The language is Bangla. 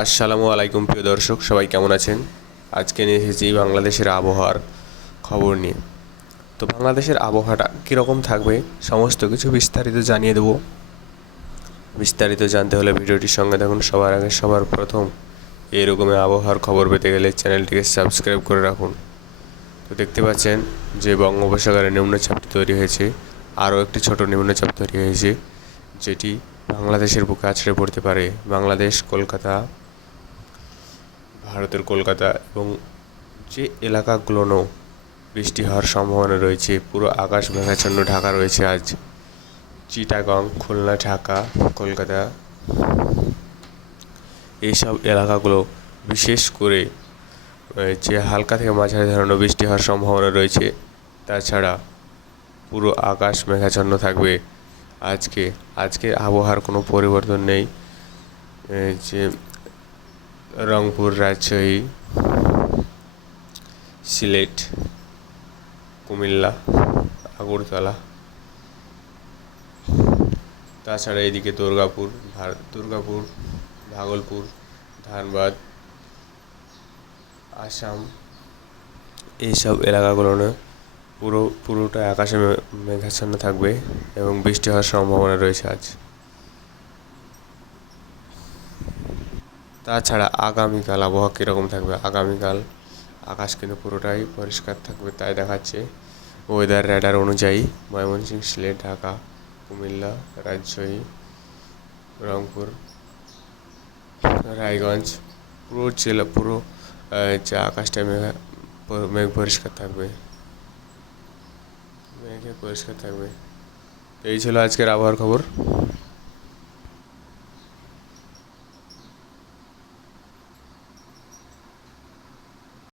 আসসালামু আলাইকুম প্রিয় দর্শক, সবাই কেমন আছেন? আজকে নিয়ে এসেছি বাংলাদেশের আবহাওয়ার খবর নিয়ে। তো বাংলাদেশের আবহাওয়াটা কীরকম থাকবে সমস্ত কিছু বিস্তারিত জানিয়ে দেবো। বিস্তারিত জানতে হলে ভিডিওটির সঙ্গে থাকুন। সবার আগে সবার প্রথম এরকমই আবহাওয়ার খবর পেতে গেলে চ্যানেলটিকে সাবস্ক্রাইব করে রাখুন। তো দেখতে পাচ্ছেন যে বঙ্গোপসাগরে নিম্নচাপটি তৈরি হয়েছে, আরও একটি ছোট নিম্নচাপ তৈরি হয়েছে, যেটি বাংলাদেশের বুকে আছড়ে পড়তে পারে। বাংলাদেশ, কলকাতা, ভারতের কলকাতা এবং যে এলাকাগুলো বৃষ্টি হওয়ার সম্ভাবনা রয়েছে, পুরো আকাশ মেঘাচ্ছন্ন ঢাকা রয়েছে আজ। চিটাগং, খুলনা, ঢাকা, কলকাতা, এইসব এলাকাগুলো বিশেষ করে যে হালকা থেকে মাঝারি ধরনের বৃষ্টি হওয়ার সম্ভাবনা রয়েছে। তাছাড়া পুরো আকাশ মেঘাচ্ছন্ন থাকবে আজকে আবহাওয়ার কোনো পরিবর্তন নেই। যে রংপুর, রাজশাহী, সিলেট, কুমিল্লা, আগরতলা, তাছাড়া এদিকে দুর্গাপুর, ভাগলপুর, ধানবাদ, আসাম, এইসব এলাকাগুলো পুরোটা আকাশে মেঘাচ্ছন্ন থাকবে এবং বৃষ্টি হওয়ার সম্ভাবনা রয়েছে আজ। তাছাড়া আগামীকাল আবহাওয়া কীরকম থাকবে? আগামীকাল আকাশ কিন্তু পুরোটাই পরিষ্কার থাকবে, তাই দেখাচ্ছে ওয়েদার র্যাডার অনুযায়ী। ময়মনসিংহ, সিলেট, ঢাকা, কুমিল্লা, রাজশাহী, রংপুর, রায়গঞ্জ, পুরো যে আকাশটা মেঘ পরিষ্কার থাকবে, মেঘে পরিষ্কার থাকবে। এই ছিল আজকের আবহাওয়ার খবর।